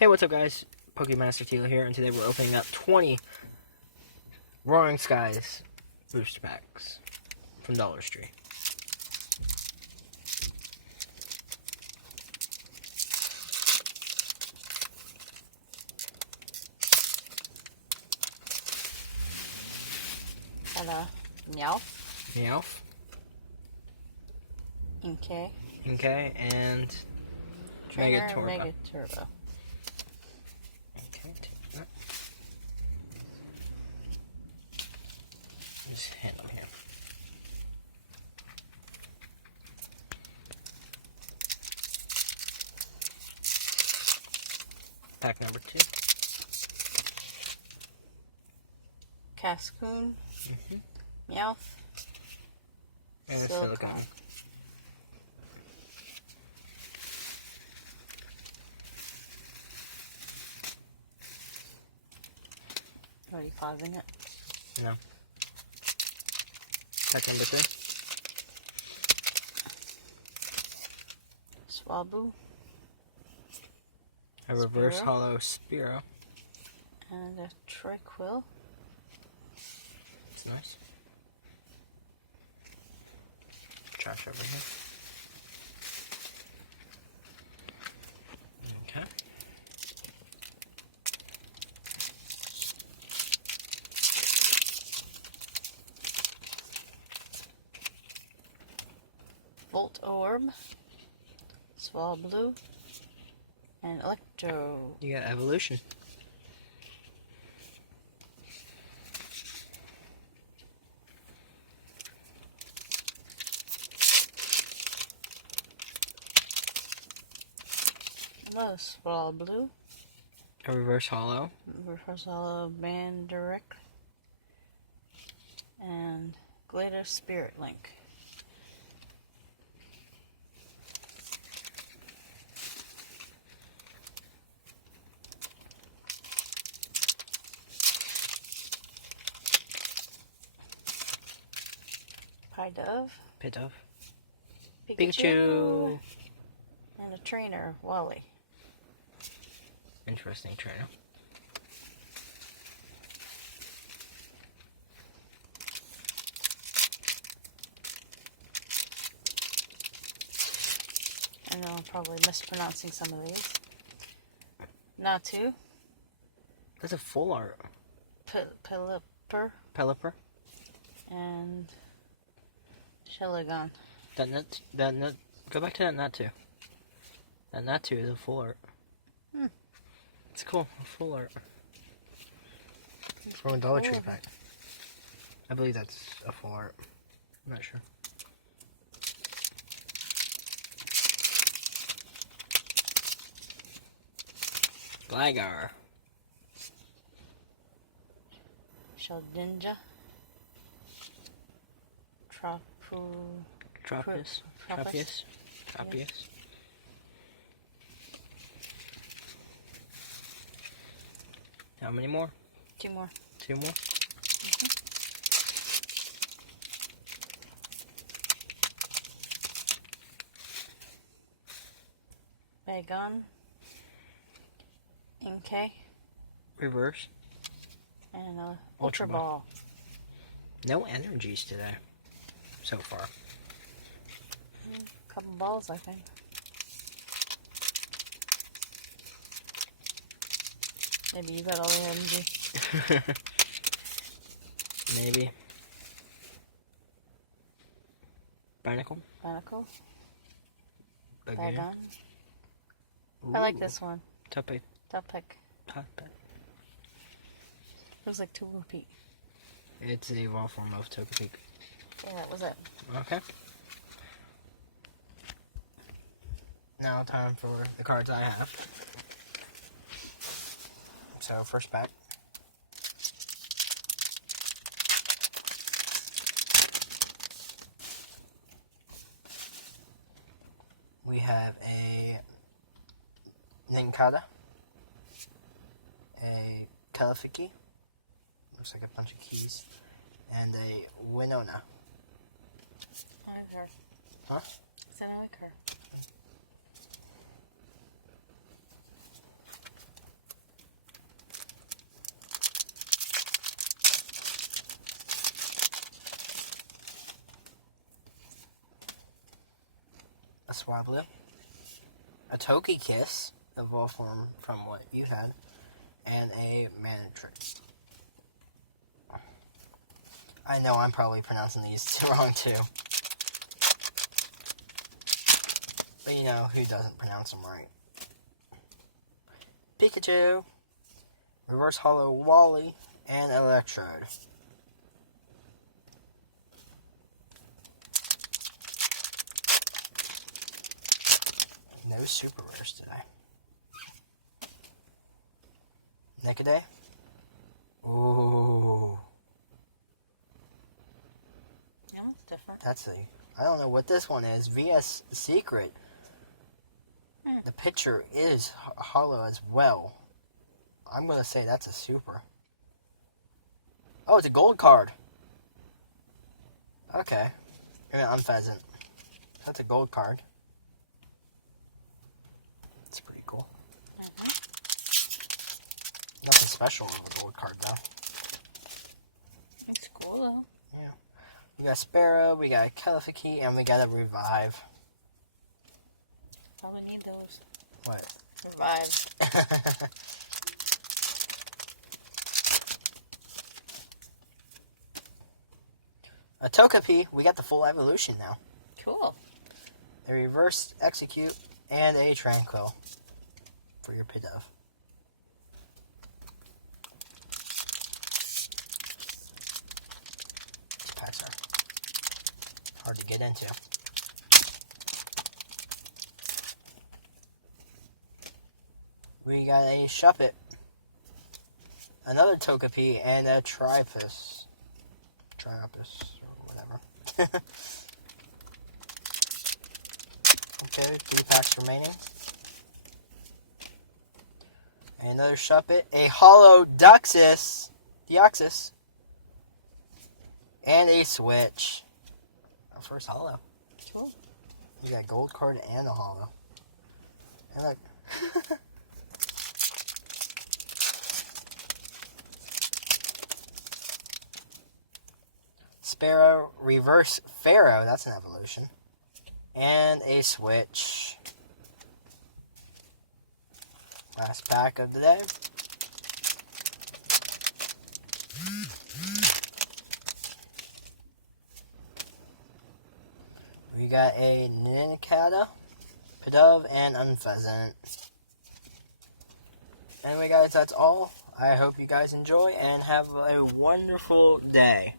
Hey, what's up, guys? Pokemaster Tila here, and today we're opening up 20 Roaring Skies booster packs from Dollar Tree. Got a Meowth, Meowth, Inkay, and Trainer, Mega Turbo. Mega Turbo. Okay, take that. Just hand them here. Pack number 2. Cascoon, Meowth, And Silicone. Silicone. Already 5 in it. No. Pack number 3. Swablu, A reverse Spearow. hollow Spearow. and a Triquill. It's nice. Trash over here. Okay. Voltorb, Swablu, and Electro. You got Evolution. Another Swablu, A reverse hollow. Reverse Hollow Mandarek, and Glitter Spirit Link. Pidove, Pidove. Pikachu, Pikachu. and a trainer, Wally. Interesting trainer. I know I'm probably mispronouncing some of these. Natu, That's a full art. Pelipper, Pelipper. and Shelligan. That nut. Go back to that Natu. That Natu is a full art. It's cool. A full art. From a Dollar Tree pack. I believe that's a full art. I'm not sure. Gligar. Sheldinja, Tropius. Tropius. Tropius. How many more? 2 more. 2 more? Bagon, Inkay, Reverse. and Ultra Ultra Ball. Ball. No energies today. So far. Couple balls, I think. Maybe you got all the energy. Maybe. Barnacle. Barnacle, Again. Bagon. I like this one. Topic. Topic. Topic. Looks like 2 repeat. It's the evolved form of Togepi. Yeah, that was it. Okay. Now time for the cards I have. So first pack. We have a Nincada, a Telefiki, looks like a bunch of keys, and a Winona. I like her. Huh? I said I like her. Swablu, a Togekiss, evolved from what you had, and a Manatee. I know I'm probably pronouncing these wrong too. But you know, who doesn't pronounce them right? Pikachu, Reverse Hollow Wally, and Electrode. No super rares today. Nicaday. Ooh. That one's different. That's I don't know what this one is. VS Secret. The picture is hollow as well. I'm going to say that's a super. Oh, it's a gold card. Okay. I'm Pheasant. That's a gold card. It's pretty cool. Nothing special with a gold card, though. It's cool, though. Yeah. We got Sparrow, we got a Kelefiki, and we got a Revive. Probably need those. What? Revive. A Togepi, we got the full evolution now. Cool. A Reverse Execute and a Tranquil for your Pidove. These packs are hard to get into. We got a Shuppet, another Togepi, and a Triapus, or whatever. Okay, 3 packs remaining. Another Shuppet, a Hollow Deoxys, and a Switch. Our first Hollow. Cool. You got gold card and a Hollow. And look. Sparrow, Reverse Pharaoh, that's an evolution. And a Switch. Last pack of the day. We got a Nincada, Pidove, and Unpheasant. Anyway, guys, that's all. I hope you guys enjoy and have a wonderful day.